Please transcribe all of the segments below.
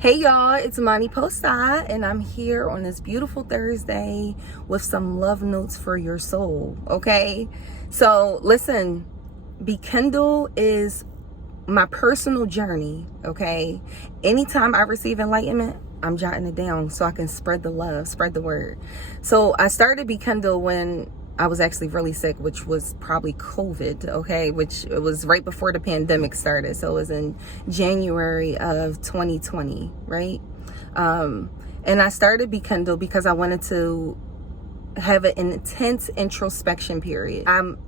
Hey y'all, it's Monty Posta, and I'm here on this beautiful Thursday with some love notes for your soul, okay? So listen, Bekindle is my personal journey, okay? Anytime I receive enlightenment, I'm jotting it down so I can spread the love, spread the word. So I started Bekindle when I was actually really sick, which was probably COVID, okay? Which it was right before the pandemic started. So it was in January of 2020, right? And I started Bekindle because I wanted to have an intense introspection period. I'm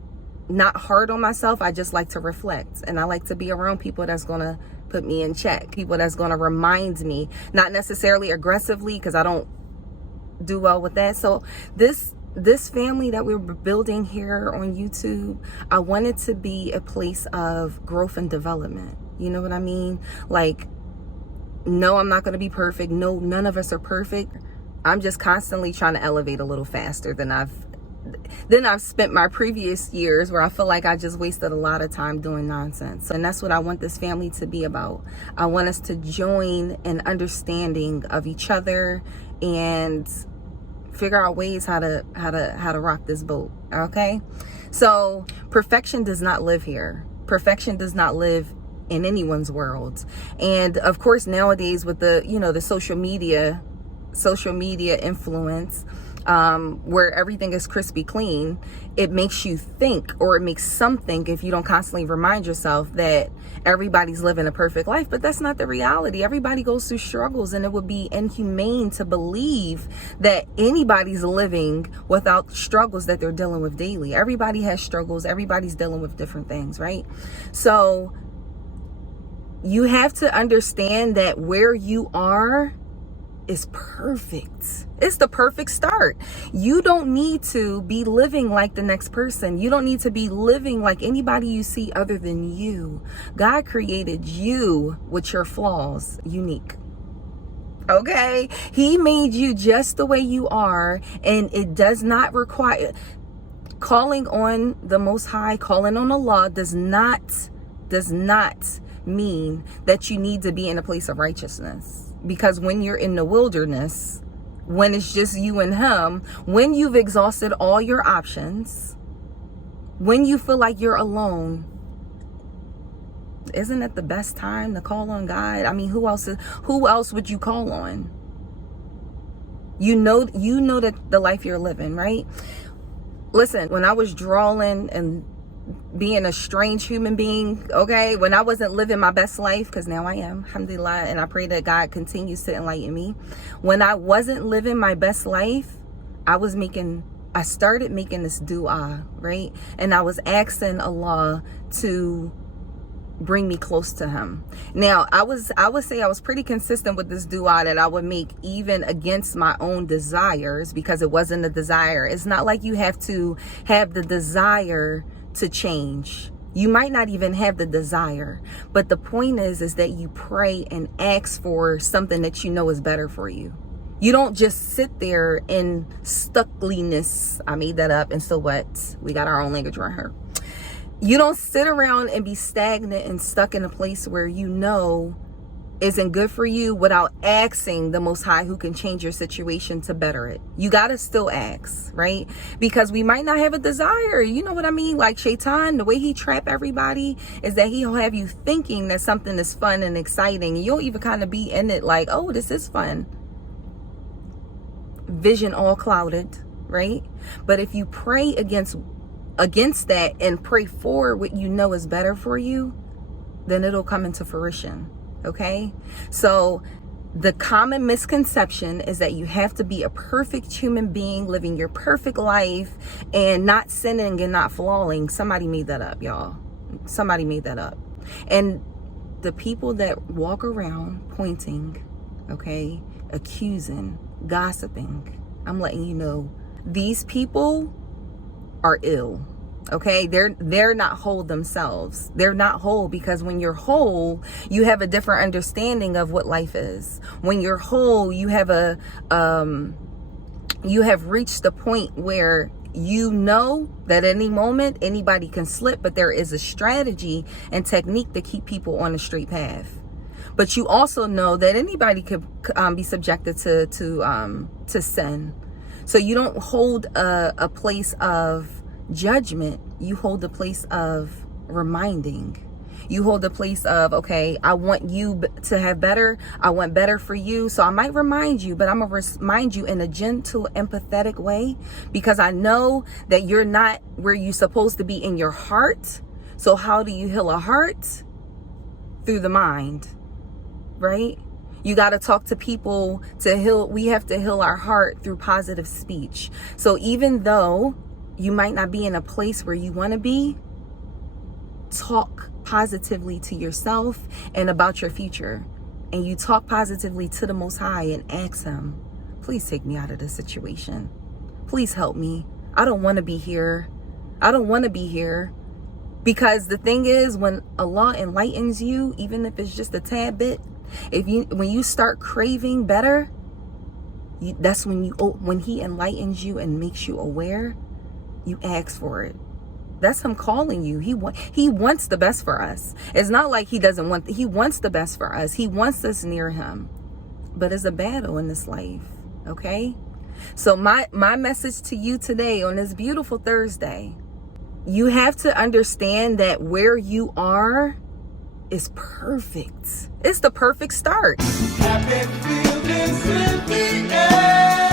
not hard on myself. I just like to reflect, and I like to be around people that's gonna put me in check, people that's gonna remind me, not necessarily aggressively, because I don't do well with that. So this family that we're building here on YouTube, I want it to be a place of growth and development. You know what I mean? Like, no, I'm not going to be perfect. No, none of us are perfect. I'm just constantly trying to elevate a little faster than I've spent my previous years, where I feel like I just wasted a lot of time doing nonsense. And that's what I want this family to be about. I want us to join an understanding of each other and figure out ways how to rock this boat. Okay, so perfection does not live here. Perfection does not live in anyone's world. And of course, nowadays with the the social media influence, where everything is crispy clean, it makes you think, or it makes some think, if you don't constantly remind yourself that everybody's living a perfect life. But that's not the reality. Everybody goes through struggles, and it would be inhumane to believe that anybody's living without struggles that they're dealing with daily. Everybody has struggles. Everybody's dealing with different things, right? So you have to understand that where you are is perfect. It's the perfect start. You don't need to be living like the next person. You don't need to be living like anybody you see other than you. God created you with your flaws unique. Okay? He made you just the way you are, and it does not require calling on the Most High, calling on Allah does not mean that you need to be in a place of righteousness. Because when you're in the wilderness, when it's just you and him, when you've exhausted all your options, when you feel like you're alone, isn't it the best time to call on God? I mean, who else would you call on? You know that the life you're living, right? Listen, when I was drawing and being a strange human being, okay, when I wasn't living my best life, because now I am, alhamdulillah, and I pray that God continues to enlighten me. When I wasn't living my best life, I started making this dua, right? And I was asking Allah to bring me close to him. Now, I would say I was pretty consistent with this dua that I would make even against my own desires, because it wasn't a desire. It's not like you have to have the desire to change. You might not even have the desire, but the point is that you pray and ask for something that you know is better for you. You don't just sit there in stuckliness. I made that up. And so what? We got our own language right here. You don't sit around and be stagnant and stuck in a place where you know isn't good for you without asking the Most High, who can change your situation to better it. You got to still ask, right? Because we might not have a desire. You know what I mean? Like Shaitan, the way he trap everybody is that he'll have you thinking that something is fun and exciting. You'll even kind of be in it like, oh, this is fun. Vision all clouded, right? But if you pray against that and pray for what you know is better for you, then it'll come into fruition. Okay, so the common misconception is that you have to be a perfect human being living your perfect life and not sinning and not falling. Somebody made that up, y'all. Somebody made that up. And the people that walk around pointing, okay, accusing, gossiping, I'm letting you know, these people are ill. Okay, they're not whole themselves. They're not whole, because when you're whole, you have a different understanding of what life is. When you're whole, you have reached the point where you know that any moment anybody can slip, but there is a strategy and technique to keep people on a straight path. But you also know that anybody could be subjected to sin. So you don't hold a place of judgment. You hold a place of reminding. You hold a place of, okay, I want you to have better. I want better for you. So I might remind you, but I'm going to remind you in a gentle, empathetic way, because I know that you're not where you're supposed to be in your heart. So how do you heal a heart? Through the mind, right? You got to talk to people to heal. We have to heal our heart through positive speech. So even though you might not be in a place where you want to be, talk positively to yourself and about your future. And you talk positively to the Most High and ask Him, please take me out of this situation. Please help me. I don't want to be here. I don't want to be here. Because the thing is, when Allah enlightens you, even if it's just a tad bit, when you start craving better, that's when He enlightens you and makes you aware, you ask for it. That's Him calling you. He wants the best for us. It's not like He doesn't want. He wants the best for us. He wants us near Him. But it's a battle in this life. Okay? So my message to you today on this beautiful Thursday, you have to understand that where you are is perfect. It's the perfect start. Happy feelings in the air.